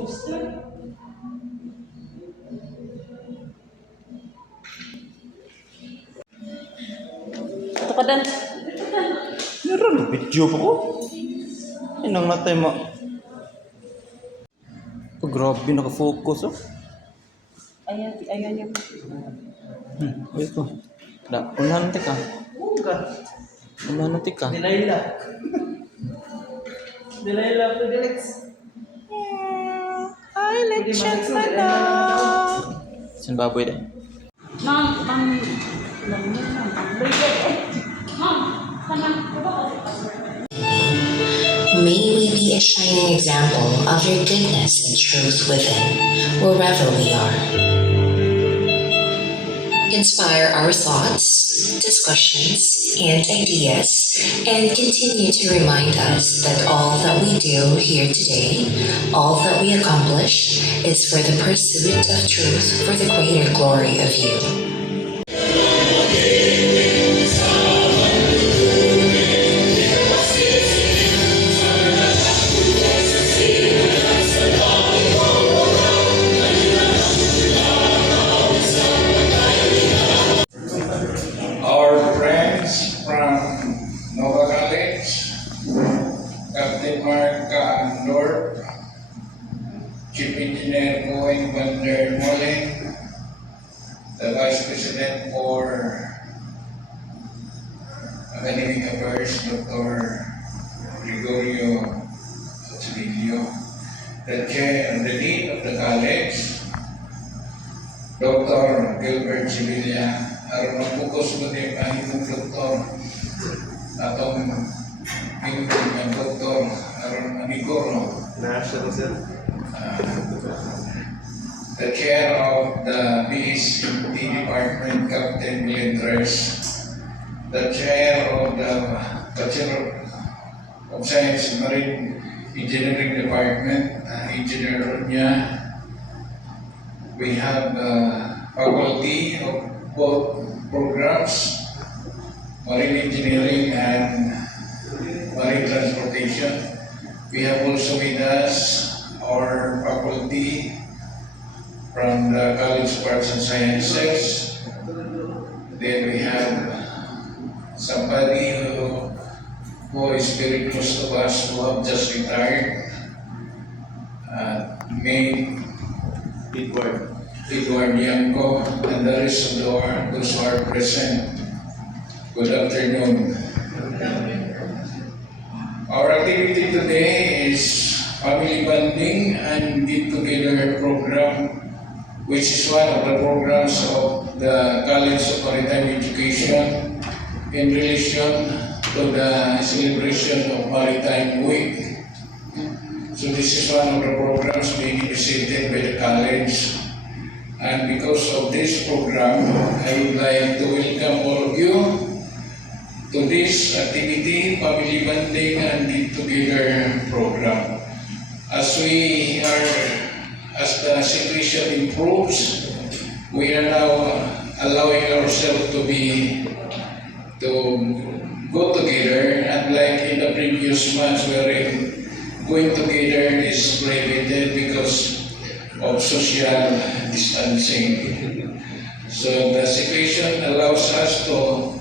Ito ka dan. Meron video pa ko. Inang natay mo. Oh, grabe nakafocus oh. Ayan yung. Wait ko. Unahan natin ka. Unahan natin ka. Dilayla po direct. Hi, elections na na. Saan baboy din? Ma'am, May we be a shining example of your goodness and truth within, wherever we are. Inspire our thoughts, discussions, and ideas, and continue to remind us that all that we do here today, all that we accomplish, is for the pursuit of truth for the greater glory of you. Our friends from Nova College, Captain Mark Andor, Chief Engineer Boeing van der Molen, the Vice President for Academic Affairs, Dr. Gregorio Civilio, the Chair and the Dean of the College, Dr. Gilbert Sevilla, aron mag-focus mo din ang doktor, atong ang doktor, aron maniguro. The Chair of the BSMT Department, Captain Melendres, the Chair of the Bachelor of Science in Marine Engineering Department, Engineer Runya. We have faculty of both programs, Marine Engineering and Marine Transportation. We have also with us our faculty from the College of Arts and Sciences. Then we have somebody who is very close to us, who have just retired, Edward Yanko, and the rest of those who are present. Good afternoon. Our activity today is Family Bonding and Get Together program, which is one of the programs of the College of Maritime Education in relation to the celebration of Maritime Week. So this is one of the programs being initiated by the college. And because of this program, I would like to welcome all of you to this activity, Family Bonding and Get Together program. As the situation improves, we are now allowing ourselves to go together, unlike in the previous months wherein going together is prohibited because of social distancing. So the situation allows us to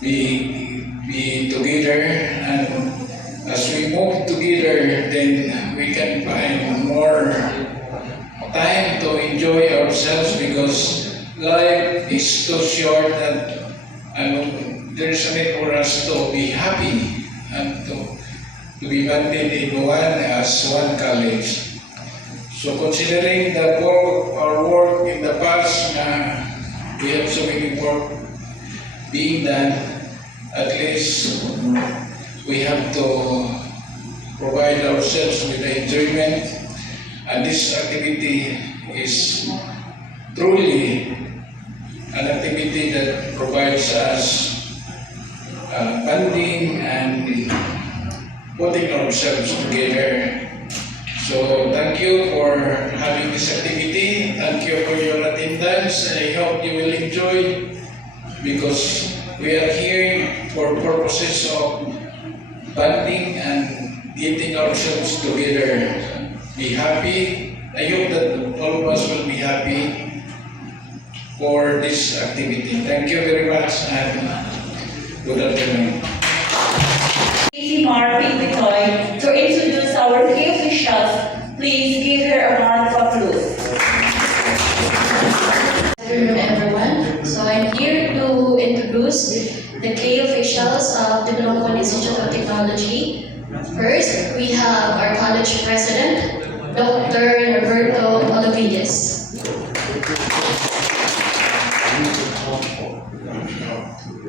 be together, and as we move together, then we can find more time to enjoy ourselves, because life is too short and there's a need for us to be happy and to be bonded in one college. So considering our work in the past, we have so many work being done, at least we have to provide ourselves with the enjoyment, and this activity is truly an activity that provides us bonding and putting ourselves together. So thank you for having this activity. Thank you for your attendance. I hope you will enjoy, because we are here for purposes of bonding and getting ourselves together, be happy. I hope that all of us will be happy for this activity. Thank you very much and good afternoon. Casey Marvin Bitoy to introduce our key officials. Please give her a round of applause. Good afternoon, everyone. So I'm here to introduce the key officials of the Bulacan Institute of Technology. First, we have our college president, Dr. Roberto Olavillas.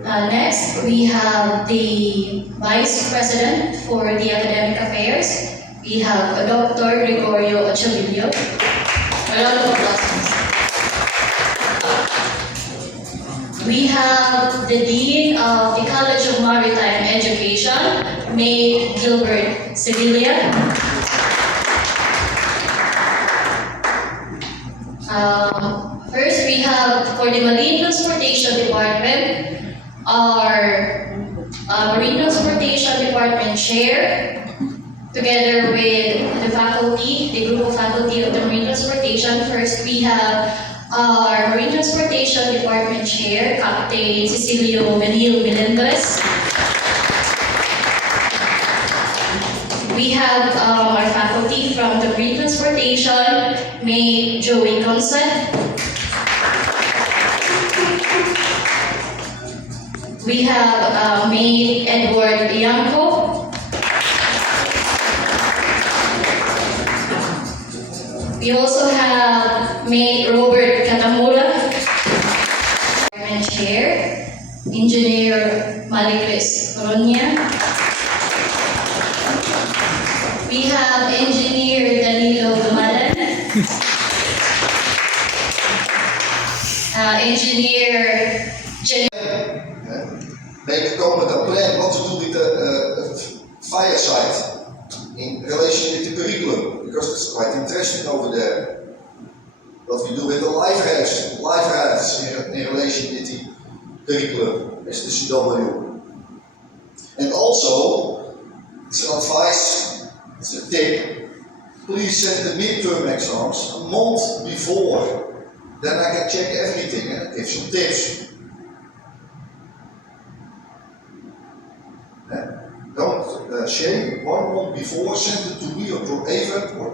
Next, we have the vice president for the academic affairs. We have Dr. Gregorio Ochovillo. A round of applause. We have the Dean of the College of Maritime Education, May Gilbert Sevilla. First, we have for the Marine Transportation Department, our Marine Transportation Department Chair, together with the faculty, the group of faculty of the Marine Transportation. First, we have our Marine Transportation Department Chair, Captain Cecilio Benil Melendres. We have our faculty from the Marine Transportation, May Joey Concept. We have May Edward Ianco. We also have May Robert Katamura, Department Chair, Engineer Malicris Coronia. We have Engineer Danilo Gamalan, Engineer Meegekomen met een plan wat to do with the fire site in relation with the curriculum, because it's quite interesting over there. What we do with the life rafts in relation with the curriculum as the CW. And also, it's an advice, it's a tip, please send the midterm exams a month before, then I can check everything and give some tips. Don't shame 1 month before, send it to me or to Evert or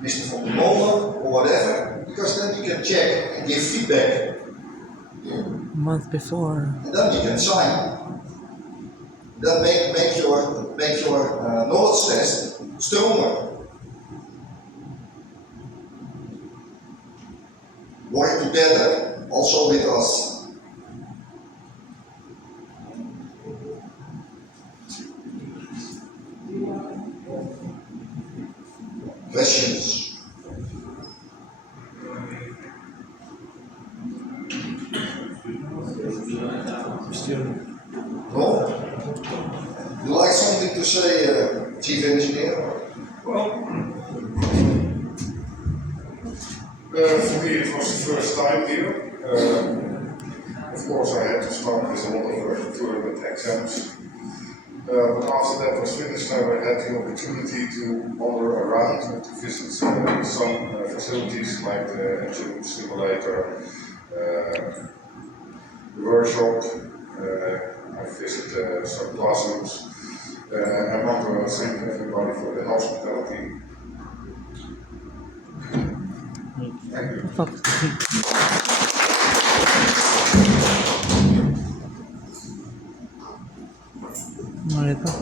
Mr. Van der Molen or whatever, because then you can check and give feedback. A month before. And then you can sign. Then make your knowledge test stronger. Work together, also with us. Questions? No? You like something to say, Chief Engineer? Well, for me it was the first time here. Of course I had to start with a lot of work tournament exams. But after that was finished, I had the opportunity to wander around and to visit some facilities like the engine simulator, the workshop. I visited some classrooms. I want to thank everybody for the hospitality. Thank you. Marito.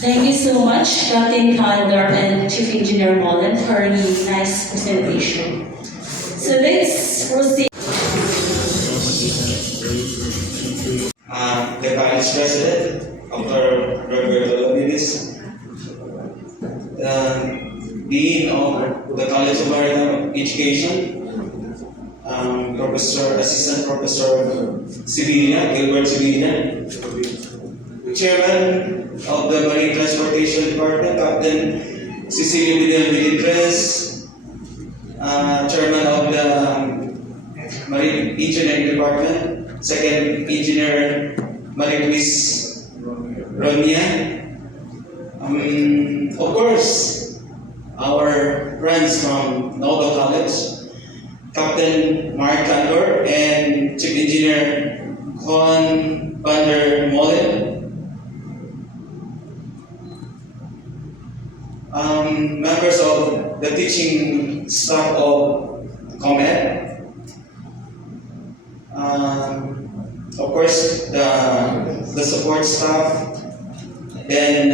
Thank you so much, Captain Condor and Chief Engineer Mullen, for the nice presentation. So let's proceed. The college president, Dr. Roberto Olavillas, Dean of the College of Maritime Education, Assistant Professor Sevilla, Gilbert Sevilla, Chairman of the Marine Transportation Department, Captain Cecilio Melendres, Chairman of the Marine Engineering Department, Second Engineer Marie-Louise Ronia. Of course, our friends from Nova College, Captain Mark Candor and Chief Engineer Juan Vander Molen. Members of the teaching staff of COMED. Of course, the support staff. Then